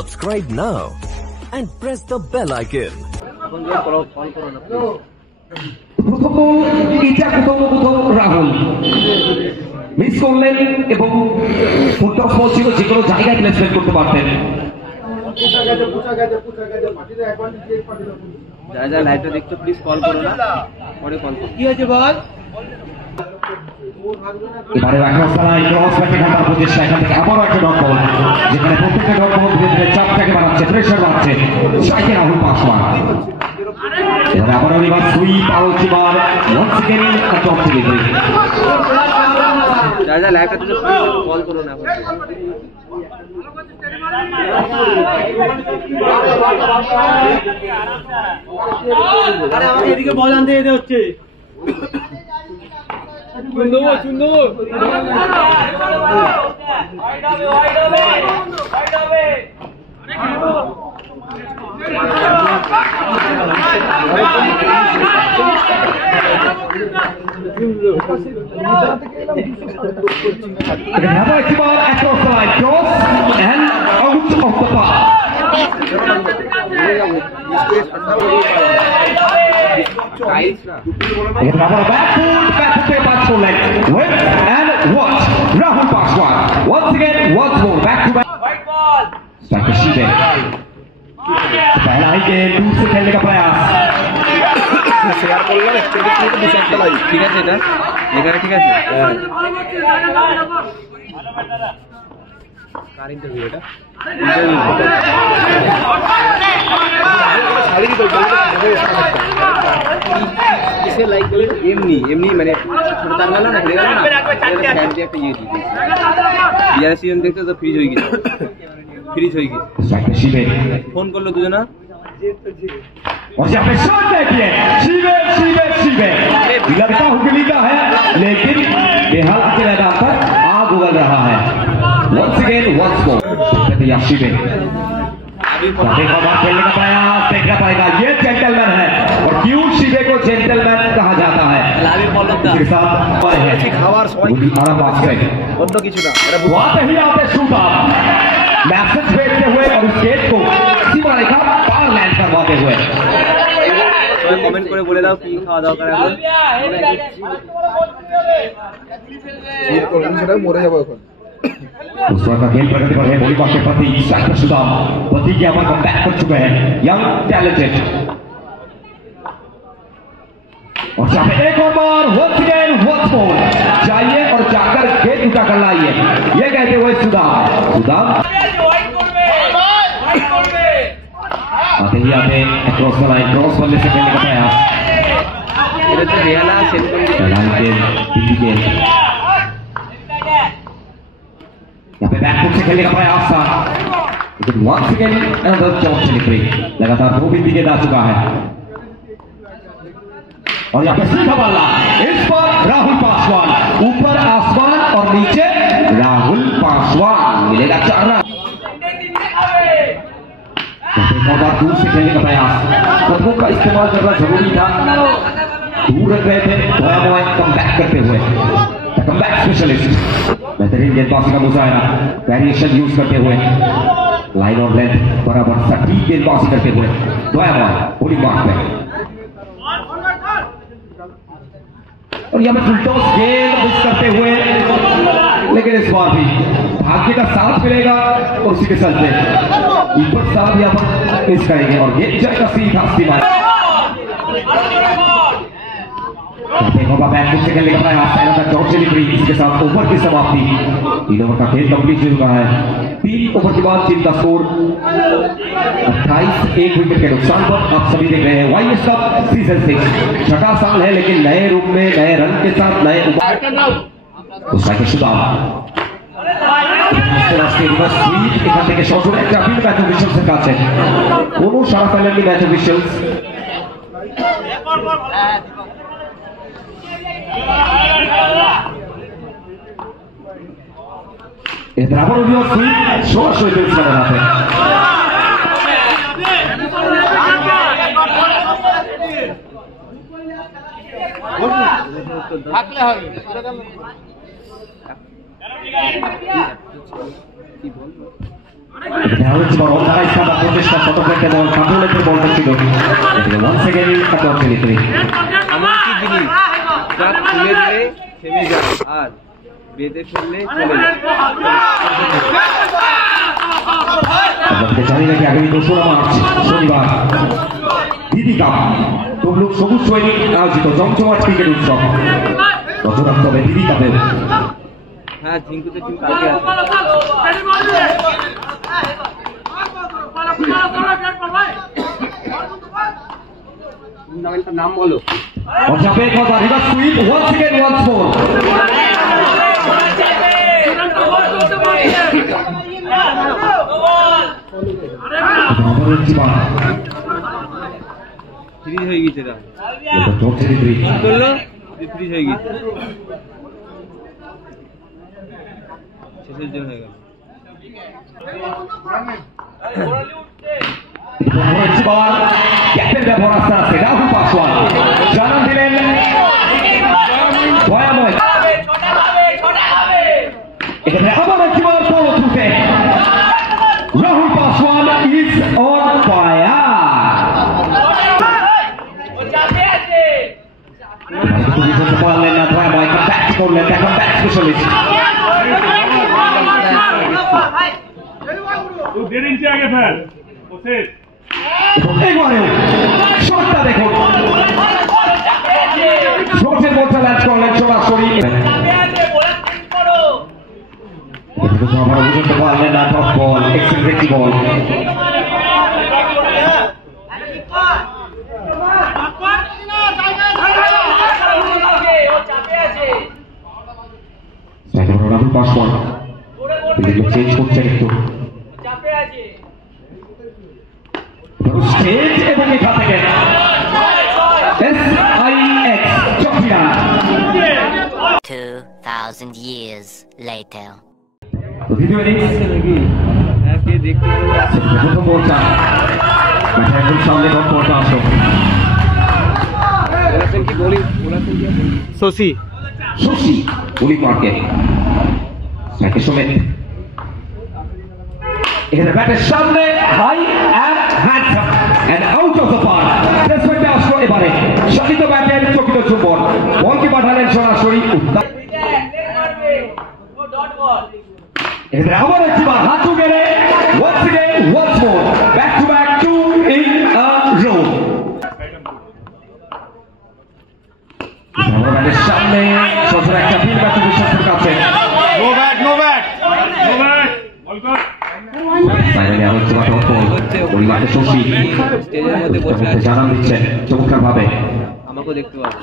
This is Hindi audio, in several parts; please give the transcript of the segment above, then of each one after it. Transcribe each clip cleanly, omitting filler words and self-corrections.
Subscribe now and press the bell icon. Rahul miss করলেন এবং ফুল টস বল ছিল, যে কোনো জায়গায় প্লেসমেন্ট করতে পারতেন। যা লাইভটা দেখছো প্লিজ কল করো না, পরে কল করো। কি হয়েছে বল? এবারে রাখাসালায় ক্রস ব্যাটে খেলার প্রচেষ্টা, এখান থেকে আবারও একটা ডট বল, যেখানে প্রত্যেকটা ডট বল ধীরে ধীরে চাপটাকে বাড়াচ্ছে, প্রেশার বাড়ছে। স্ট্রাইকে রাহুল পাসওয়ান। এবারে আবারও রিভার্স সুইপ, আউট এবার ওয়ান্স अगेन আ টপ ডেলিভারি। যা লাইভটা দেখছো কল করো না। আরে আমাকে এদিকে বল আনতে যেতে হচ্ছে। Another ball across the line, cross and out of the park. Another back to pass for leg. Wait and watch. Rahul Paswan. Once again, once more, back to back. White ball. Striker Shive. पहला ही गेम दूर से खेलने का प्रयास। শেয়ার করলাম একটু ডিসেন্টটা লাই। ঠিক আছে এটা এখানে ঠিক আছে। কার ইন্টারভিউ এটা? কিসে লাইক করলে এমনি এমনি মানে ছোট তার গেল না ঘুরে গেল না টাইম দিয়ে একটা ইয়ে দিই ইয়ার সিজন দেখতে তো ফ্রিজ হয়ে গেছে ফ্রিজ হয়ে গেছে स्ट्राइकर शिवे ফোন করলো দুজনা और यहाँ पे शॉट देखिए शिवे शिवे शिवे लगता हुगली का है, लेकिन बेहाल के मैदान पर आग उगल रहा है। Once again, once more, शिवे खेलने का प्रयास देखना पड़ेगा, ये जेंटलमैन है और क्यों शिवे को जेंटलमैन कहा जाता है। इसके साथ मैसेज भेजते हुए और उस गेट को सीमा रेखा पार लैंड करवाते हुए। कमेंट করে বলে দাও কি খাওয়া দাওয়া করে এখন এই কোন সেটা মরে যাব এখন। उस वक्त का खेल प्रगति पर है, बॉडी पास के पति स्ट्राइकर सुदाम पति के अपन बैक कर चुके हैं, यंग टैलेंटेड। और चाहे एक और बार once again once more जाइए और जाकर गेट उठा कर लाइए, ये कहते हुए सुदाम सुदाम आते ही आते क्रॉस द लाइन, क्रॉस बल्ले से खेलने का प्रयास। এটা তো রিয়ালা সেন্ড করে दिल्ली यहाँ पे बैकफुट से खेलने का प्रयास था, लेकिन once again another top delivery, लगातार 2 बिंदी गेंद आ चुका है। और यहाँ पे सीधा बल्ला, इस पर राहुल पासवान, ऊपर आसमान और नीचे राहुल पासवान, मिलेगा 4 रन। एक और बार दूर से खेलने का प्रयास, कदमों का इस्तेमाल करना जरूरी था, दूर रख रहे थे, कम बैक करते हुए कमबैक स्पेशलिस्ट बेहतरीन गेंदबाजी का मुजाहरा, वेरिएशन यूज करते हुए लाइन और लेंथ बराबर सटीक गेंदबाजी करते हुए द्वयमान बॉडी मार्क पे। और यहाँ पे फुलटॉस गेंद मिस करते हुए, लेकिन इस बार भी भाग्य का साथ मिलेगा और उसी के चलते कीपर साहब यहाँ पर मिस करेंगे और गेंद जाएगा सीधा सीमा। बैकफुट से खेलने का प्रयास, टॉप डिलीवरी, इसके साथ ओवर की समाप्ति। 3 ओवर का खेल कंप्लीट हो चुका है। 3 ओवर के बाद टीम का स्कोर 28, 1 विकेट के नुकसान पर। आप सभी देख रहे हैं वाई स्टॉप सीजन 6, छठा साल है लेकिन नए रूप में नए रन के साथ नए स्ट्राइकर सुदाम এখান থেকে সজোরে একটা আপিল ম্যাচ অফিশিয়ালসের কাছে, কোনো সারা ফেলেননি match officials. Entraba un Dios sí, solo soy del Sagrado. থাকলে হবে কি বলবো প্রচেষ্টা শতকের বল কাটুলের বলটা ছিল ওয়ান সেকেন্ড এমন কি জিনিস যা খুলে দিলে থেমে যায় আর বেঁধে ফেললে চলে যায়। আপনাকে জানি নাকি আগামী 2রা মার্চ শনিবার দিদি কাপ তমলুক সবুজ সৈনিক আয়োজিত জমজমাট ক্রিকেট উৎসব নজর রাখতে হবে দিদি কাপের। হ্যাঁ ঝিঙ্কুতে টিম কালকে আছে। টুর্নামেন্টের নাম বলো। যাবে কথা reverse sweep once again once more. Freeze হয়ে গেছে এটা ফ্রিজ করলো ফ্রিজ হয়ে গেছে শেষের জন্য হয়ে গেল। ক্যাপ্টেন ব্যবহার আস্তে আস্তে রাহুল পাসওয়ান জানান দিলেন ভয়াবহ এখানে আবার একবার ফলো থ্রুতে Rahul Paswan is on fire. তুমি বলতে পারলেন না ভয়াবহ একটা ব্যাট করলেন এখন ব্যাট স্পেশালিস্ট এবারেও শটটা দেখুন শটের মধ্যে ল্যান্ড করলেন সরাসরি বুঝতে পারলেন না টপ বল এক্সেন্ট্রিক বল রাহুল পাসওয়ান চেঞ্জ করছেন একটু স্টেজ এবং এখান থেকে SIX চকিরা 2000 years later দ্বিতীয় ইনিংস হ্যাঁ কে দেখতে প্রথম বলটা একদম সামনে বলটা আসো বলেছেন কি বোলিং বলেছেন কি শশী বোলিং মার্কে সাইকে সমেত এখানে ব্যাটের সামনে high and handsome and out of the park প্লেসমেন্টে আসলো এবারে শালিত ব্যাটের চকিত চুম্বন বল কি পাঠালেন সরাসরি এখানে আবার একবার হাতু গেলে once again once more back to back 2 in a row ব্যাটের সামনে সজোর একটা ফিল ব্যাট বিশ্বস্তের কাছে ফাইনালি আবার পরিবারকে শশী স্টেজের মধ্যে বসে আছে জানান দিচ্ছেন চমৎকার ভাবে আমাকেও দেখতে পাবে।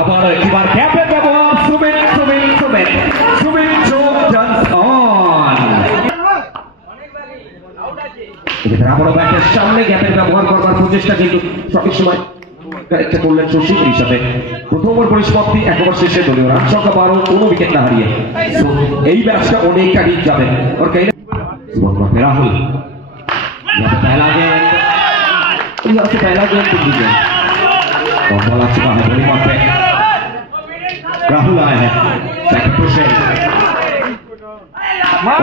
আবার একবার ক্যাপের ব্যবহার সুমিত আবারও ব্যাটের সামনে গ্যাপের ব্যবহার করবার প্রচেষ্টা কিন্তু সঠিক সময় করলেন শশী এই সাথে প্রথম ওভার পরিসমাপ্তি এক ওভার শেষে দলীয় রান সংখ্যা 12 কোনো উইকেট না হারিয়ে এই ম্যাচটা অনেকটা ঠিক যাবে और कहीं राहुल पहला गेंद दीजिए और बॉल आ चुका है बड़ी बात पे राहुल आए हैं सेकंड पोजीशन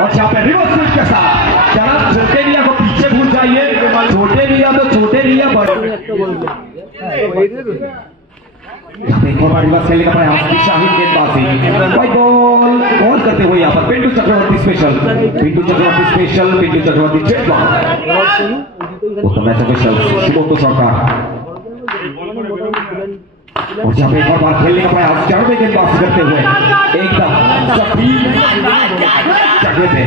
और यहाँ पे रिवर्स स्विच के साथ जरा छोटे लिया को पीछे भूल जाइए छोटे लिया तो छोटे लिया बड़े एक और बार खेलने का प्रयास शाहिद गेंदबाजी वाइड बॉल बॉल करते हुए यहाँ पर पिंटू चक्रवर्ती स्पेशल ट्रेडमार्क उत्तम मैच ऑफिशियल सुमंत सरकार और जहाँ पे एक और बार खेलने का प्रयास चारों में गेंदबाजी करते हुए एकदम सटीक जगह पे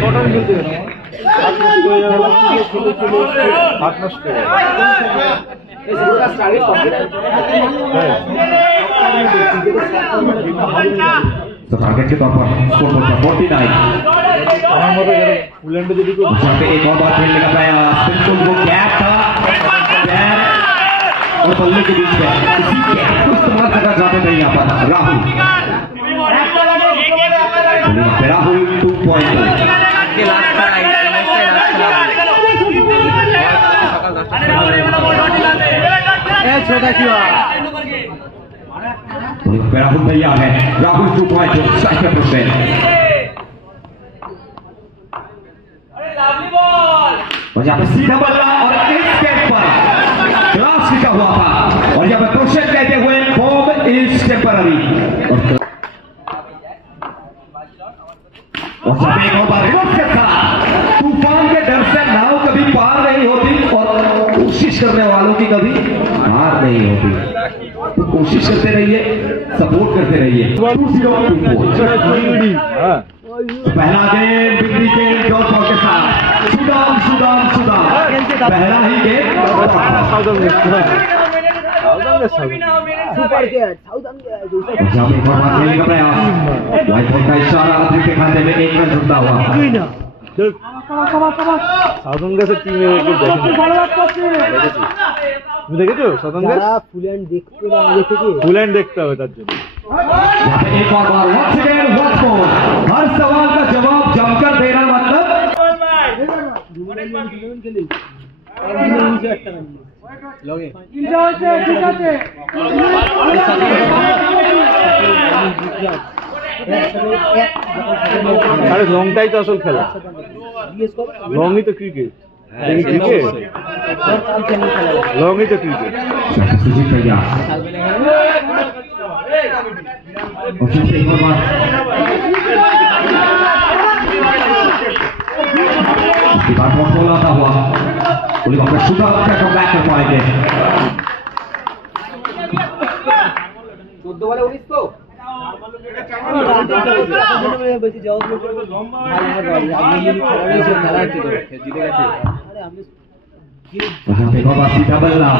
तो टारगेट के तौर पर स्कोर बोलता 49 जहाँ पे एक और बार खेलने का प्रयास बिल्कुल वो गैप था और बल्ले के बीच में इसी गैप को इस्तेमाल करना चाहते थे यहाँ पर राहुल 2.2 छोटा क्यों राहुल तैयार है, राहुल 2 पॉइंट 60%। और यहाँ पे सीधा बल्ला और इस कैच पर क्लास लिखा हुआ था और यहाँ पे क्वेश्चन कहते हुए बॉम्ब इज टेम्पररी। और जब एक और बार रिवर्स के साथ तूफान के डर से नाव कभी पार नहीं होती और कोशिश करने वालों की कभी हार नहीं होती। तो कोशिश करते रहिए, सपोर्ट करते रहिए। पहला गेम बिजली के डॉट बॉल के साथ सुदाम सुदाम सुदाम पहला ही गेम सुपर के साउथ जब एक और बार खेलने का प्रयास, व्हाइट बॉल का इशारा आदमी के खाते में 1 रन जुड़ता हुआ। সাউথ से टीम দেখেছো সাউথ ফুল এন্ড দেখতে না দেখে কি ফুল एंड देखते হবে তার জন্য। एक और बार once again once more हर सवाल का जवाब जमकर देना मतलब লগে আরে লংটাই তো আসল খেলা, লংই তো ক্রিকেট, ক্রিকেট লংই তো ক্রিকেট। सुजीत तैयार और फिर से एक और बार बार बहुत बोला था हुआ बोली वहां पर सुधा का कमबैक कर पाएंगे। 14 বলে 19 तो বলছি যাও वहां पे बाबा सीधा बल्ला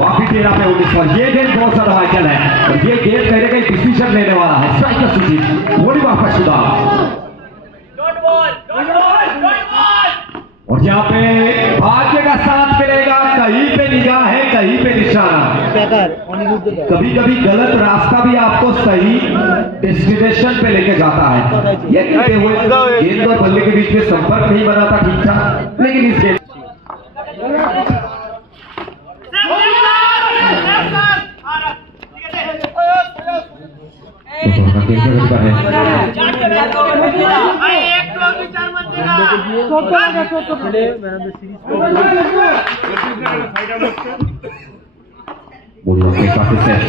वापी तेरा पे 19 पर ये गेम बहुत ज्यादा वाइटल है और ये गेम कहीं कहीं डिसीजन लेने वाला है। स्ट्राइकर सुजीत बड़ी वापस सुधा और यहाँ पे भाग्य का साथ मिलेगा, कहीं पे निगाह है कहीं पे निशाना। कभी कभी गलत रास्ता भी आपको सही डेस्टिनेशन पे लेके जाता है। ये कहते हुए गेंद और बल्ले के बीच में संपर्क नहीं बना था ठीक ठाक, लेकिन इस गेम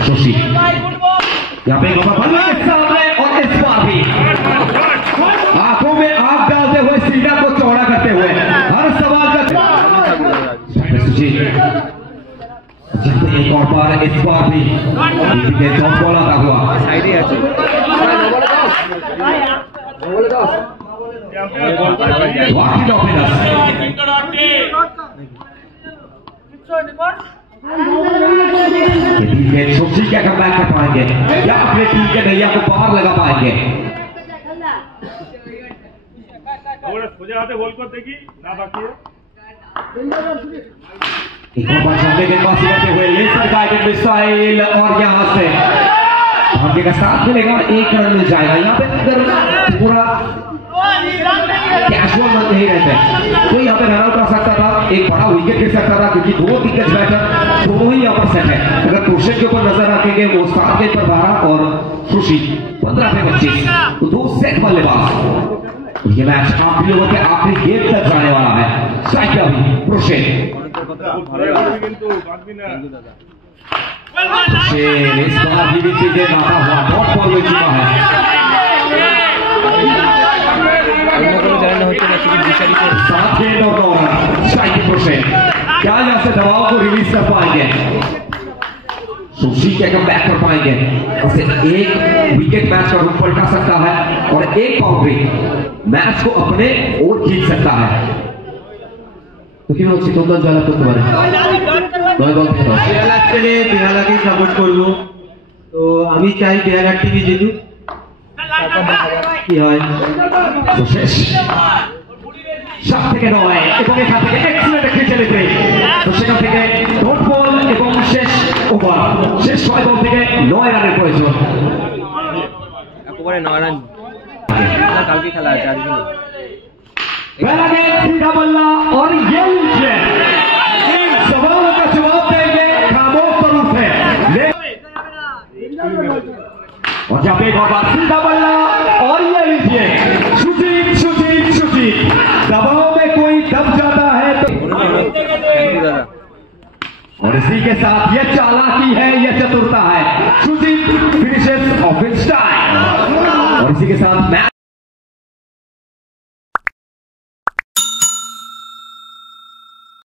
जोशी यहाँ पे बल्ले के सामने और इस बार भी आंखों में आग डालते हुए सीधा को चौड़ा करते हुए हर सवाल का सुजीत एक और बार इस बार भी बॉल आता हुआ সাইডে আছে वाकिड ऑफिनर्स सोची क्या कमबैक कर पाएंगे या अपने टीम के नैया को बाहर लगा पाएंगे। एक और बार सामने गेंदबाजी करते हुए लेसर गाइडेड मिसाइल और यहां से भाग्य का साथ मिलेगा, 1 रन मिल जाएगा। यहाँ पे पूरा कैजुअल रन नहीं रहते, कोई यहाँ पे रन आउट कर सकता था, एक बड़ा विकेट गिर सकता था क्योंकि 2 दिग्गज बैटर दोनों ही यहाँ पर सेट है। अगर क्वेश्चन के ऊपर नजर रखेंगे वो 7 गेंद पर 12 और सुशी 15 पे 25 तो 2 सेट बल्लेबाज। ये मैच आखिरी ओवर के आखिरी गेंद तक जाने वाला है। साइकिल प्रोशेन इस बार भी चीजें नाता हुआ बहुत बॉल में चुका है। क्या यहाँ से दबाव को रिलीज कर पाएंगे, सुशी के कमबैक कर पाएंगे। उसे 1 विकेट मैच का रुख पलटा सकता है और 1 बाउंड्री मैच को अपने ओर खींच सकता है। तो কি হচ্ছে তোমরা জয়লাভ করতে পারে 9 বল থেকে 10 ছেলে বেহালাকে সাপোর্ট করব। তো আমি চাই বেহালার টিভি জিতুক, কি হয়। তো শেষ 7 থেকে 9 এবং এখান থেকে এক্সিলেন্ট খেলতে লেগে তো সেখান থেকে ডট বল এবং শেষ ওভার শেষ 6 বল থেকে 9 রানের প্রয়োজন। একেবারে 9 রান কালকে খেলা আছে আজকে নেই। सीधा बल्ला और ये सवालों का जवाब देंगे खामोश और जब एक और बार सीधा बल्ला और ये लीजिए शूटिंग शूटिंग शूटिंग। दबाव में कोई दब जाता है तो और इसी के साथ ये चालाकी है, ये चतुरता है। Shooting finishes of its time और इसी के साथ मैच